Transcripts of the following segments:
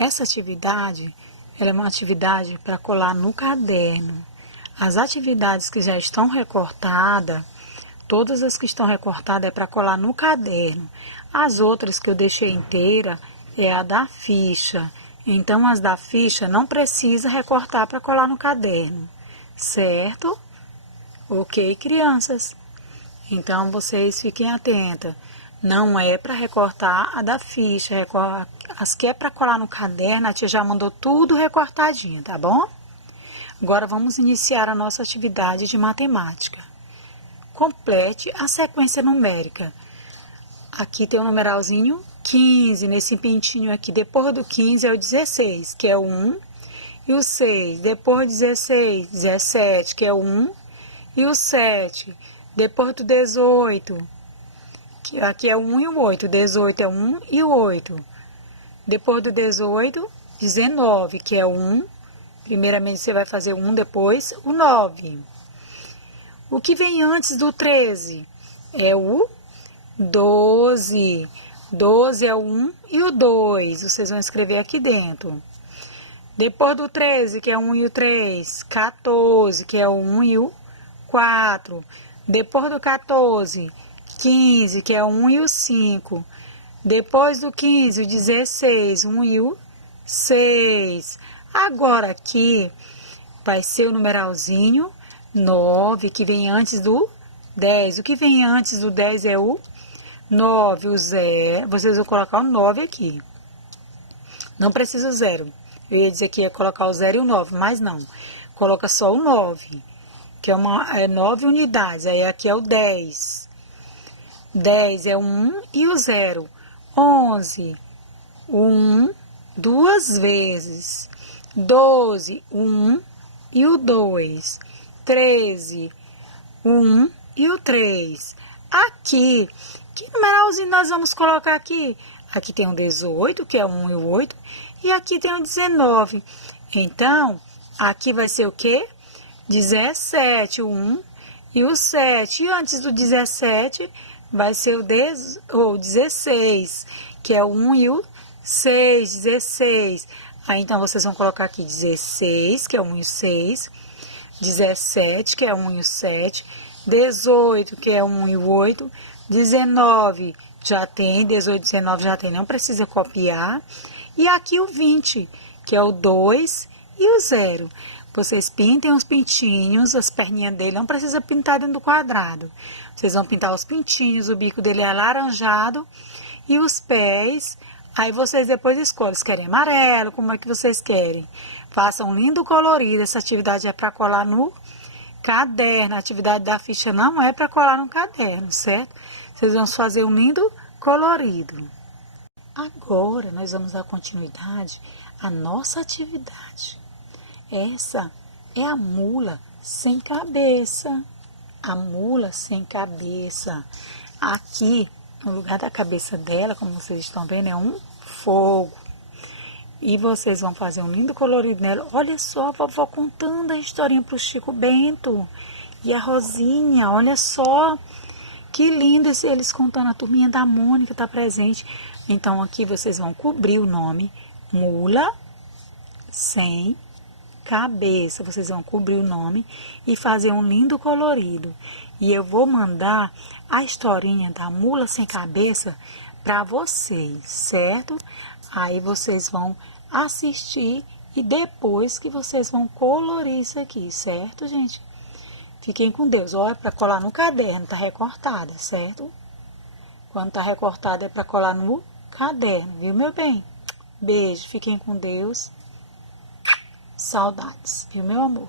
Essa atividade, ela é uma atividade para colar no caderno. As atividades que já estão recortadas, todas as que estão recortadas é para colar no caderno. As outras que eu deixei inteira é a da ficha. Então, as da ficha não precisa recortar para colar no caderno, certo? Ok, crianças? Então, vocês fiquem atentas. Não é para recortar a da ficha. As que é para colar no caderno, a tia já mandou tudo recortadinho, tá bom? Agora, vamos iniciar a nossa atividade de matemática. Complete a sequência numérica. Aqui tem o numeralzinho 15, nesse pintinho aqui. Depois do 15 é o 16, que é o 1. E o 6, depois do 16, 17, que é o 1. E o 7, depois do 18, que aqui é o 1 e o 8. 18 é o 1 e o 8. Depois do 18, 19, que é o 1. Primeiramente você vai fazer o 1, depois o 9. O que vem antes do 13 é o 12. 12 é o 1 e o 2. Vocês vão escrever aqui dentro. Depois do 13, que é o 1 e o 3. 14, que é o 1 e o 4. Depois do 14, 15, que é o 1 e o 5. Depois do 15, o 16, 1 e o 6. Agora aqui vai ser o numeralzinho 9, que vem antes do 10. O que vem antes do 10 é o 9, o 0. Vocês vão colocar o 9 aqui. Não precisa o 0. Eu ia dizer que ia colocar o 0 e o 9, mas não. Coloca só o 9, que é 9 unidades. Aí aqui é o 10. 10 é o 1 e o 0. 11, o 1, duas vezes. 12, o 1 e o 2. 13, o 1 e o 3. Aqui, que numeralzinho nós vamos colocar aqui? Aqui tem o 18, que é o 1 e o 8. E aqui tem o 19. Então, aqui vai ser o quê? 17, o 1 e o 7. E antes do 17, vai ser o 16, que é o 1 e o 6. 16. Aí, então, vocês vão colocar aqui 16, que é o 1 e o 6. 17, que é o 1 e o 7. 18, que é o 1 e o 8. 19, já tem. 18, 19 já tem. Não precisa copiar. E aqui o 20, que é o 2 e o 0. Vocês pintem os pintinhos, as perninhas dele. Não precisa pintar dentro do quadrado. Vocês vão pintar os pintinhos, o bico dele é alaranjado. E os pés... Aí vocês depois escolhem se querem amarelo, como é que vocês querem. Façam um lindo colorido. Essa atividade é para colar no caderno. A atividade da ficha não é para colar no caderno, certo? Vocês vão fazer um lindo colorido. Agora nós vamos dar continuidade à nossa atividade. Essa é a mula sem cabeça. A mula sem cabeça. Aqui, no lugar da cabeça dela, como vocês estão vendo, é um fogo. E vocês vão fazer um lindo colorido nela. Olha só a vovó contando a historinha para o Chico Bento. E a Rosinha, olha só. Que lindo eles contando. A turminha da Mônica está presente. Então, aqui vocês vão cobrir o nome mula sem cabeça. Vocês vão cobrir o nome e fazer um lindo colorido. E eu vou mandar a historinha da mula sem cabeça para vocês, certo? Aí vocês vão assistir e depois que vocês vão colorir isso aqui, certo, gente? Fiquem com Deus. Olha, para colar no caderno, tá recortada, certo? Quando tá recortada é para colar no caderno, viu, meu bem? Beijo, fiquem com Deus. Saudades, viu, meu amor?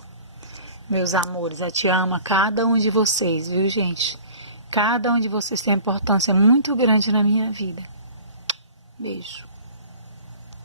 Meus amores, a tia ama cada um de vocês, viu, gente? Cada um de vocês tem uma importância muito grande na minha vida. Beijo.